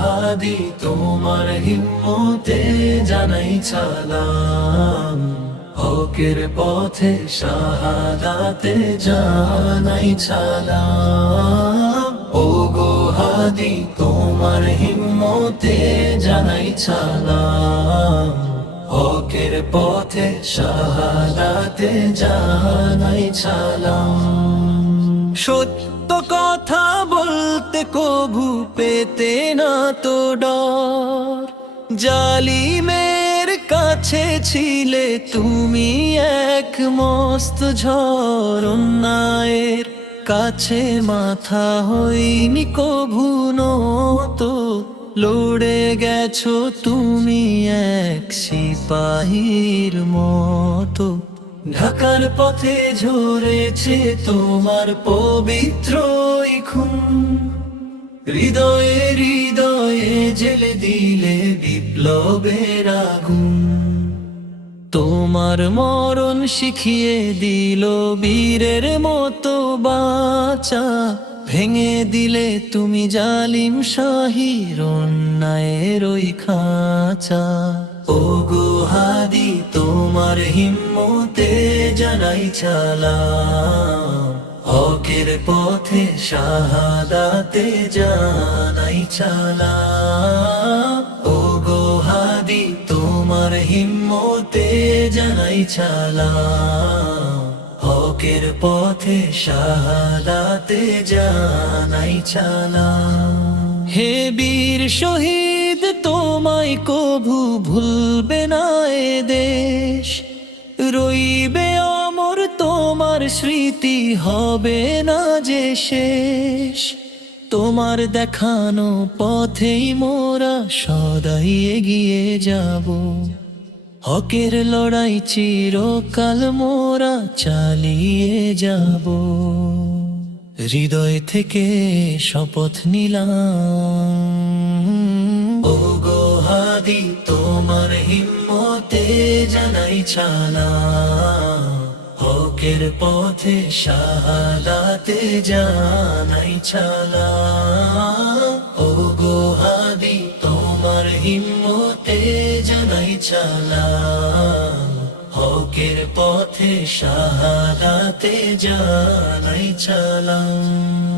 হাদি তোমার হিম্মতে জানাই সালাম, হকের পথে শাহাদাতে জানাই সালাম। ও গো হাদি তোমার হিম্মতে জানাই সালাম, হকের পথে শাহাদাতে জানাই সালাম। সত্য কথা বলতে কভু পেতে না তো ডর, জালিমের কাছে ছিলে তুমি এক মস্ত ঝড়। অন্যায়ের কাছে মাথা হইনি কভু নত, লড়ে গেছো তুমি এক সিপাহীর মতো। ঢাকার পথে ঝরেছে তোমার পবিত্র খুন, হৃদয়ে হৃদয়ে জেলে দিলে বিপ্লবের আগুন। তোমার মরণ শিখিয়ে দিল বীরের মতো বাঁচা, ভেঙে দিলে তুমি জালিম শাহীর অন্যায়ের ওই খাঁচা। ও গো হাদি তোমার হিম্মতে জানাই সালাম, হকের পথে শাহাদাতে জানাই সালাম। ও গো হাদি তোমার হিম্মতে জানাই সালাম, হকের পথে শাহাদাতে জানাই সালাম। হে বীর শহীদ তোমায় কভু ভুলবে না এ দেশ, রইবে অমর তোমার স্মৃতি হবে না যে শেষ। তোমার দেখানো পথেই মোরা সদাই এগিয়ে যাব, হকের লড়াই চিরকাল মোরা চালিয়ে যাব। হৃদয় থেকে শপথ নিলাম, ও গো হাদি তোমার হিম্মতে জানাই সালাম, হকের পথে শাহাদাতে জানাই সালাম। ও গো হাদি তোমার হিম্মতে জানাই সালাম, হকের পথে শাহাদাতে জানাই সালাম।